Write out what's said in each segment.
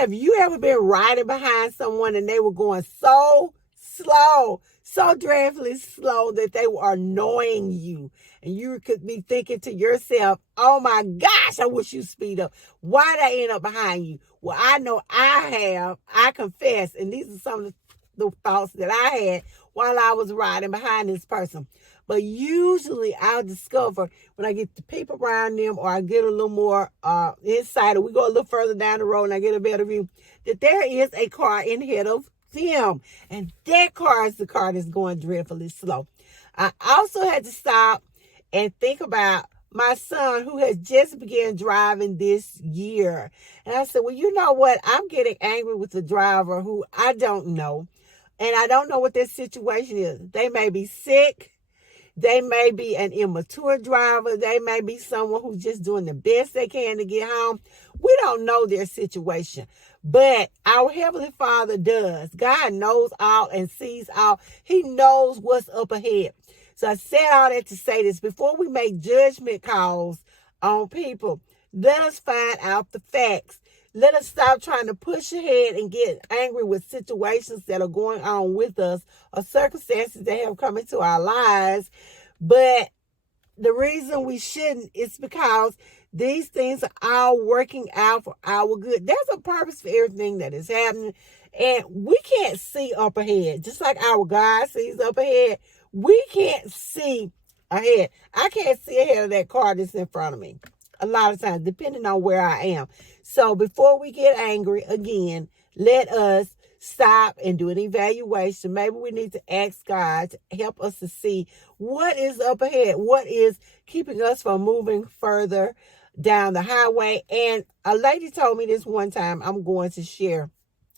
Have you ever been riding behind someone and they were going so slow, so dreadfully slow that they were annoying you? And you could be thinking to yourself, oh my gosh, I wish you speed up. Why did I end up behind you? Well, I know I confess, and these are some of the thoughts that I had while I was riding behind this person. But usually I'll discover when I get the people around them, or I get a little more insight, or we go a little further down the road and I get a better view, that there is a car in ahead of them. And that car is the car that's going dreadfully slow. I also had to stop and think about my son, who has just began driving this year. And I said, well, you know what? I'm getting angry with the driver who I don't know. And I don't know what their situation is. They may be sick. They may be an immature driver. They may be someone who's just doing the best they can to get home. We don't know their situation. But our Heavenly Father does. God knows all and sees all. He knows what's up ahead. So I said all that to say this. Before we make judgment calls on people, let us find out the facts. Let us stop trying to push ahead and get angry with situations that are going on with us or circumstances that have come into our lives. But the reason we shouldn't is because these things are all working out for our good. There's a purpose for everything that is happening. And we can't see up ahead. Just like our God sees up ahead, we can't see ahead. I can't see ahead of that car that's in front of me a lot of times, depending on where I am. So before we get angry again, let us stop and do an evaluation. Maybe we need to ask God to help us to see what is up ahead, what is keeping us from moving further down the highway. And a lady told me this one time, I'm going to share.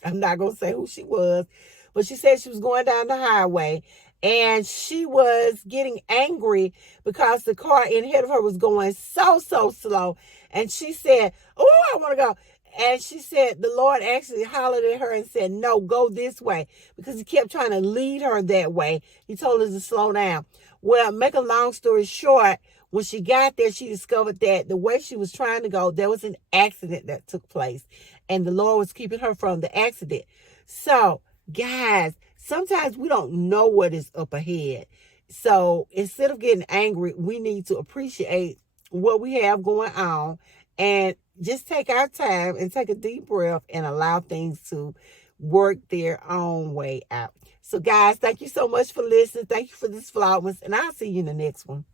I'm not going to say who she was, but she said she was going down the highway and she was getting angry because the car in ahead of her was going so slow. And she said, oh, I want to go. And she said the Lord actually hollered at her and said, no, go this way, because he kept trying to lead her that way. He told her to slow down. Well, make a long story short, when she got there, she discovered that the way she was trying to go, there was an accident that took place, and the Lord was keeping her from the accident. So, guys, sometimes we don't know what is up ahead. So instead of getting angry, we need to appreciate what we have going on and just take our time and take a deep breath and allow things to work their own way out. So guys, thank you so much for listening. Thank you for this Vlogmas, and I'll see you in the next one.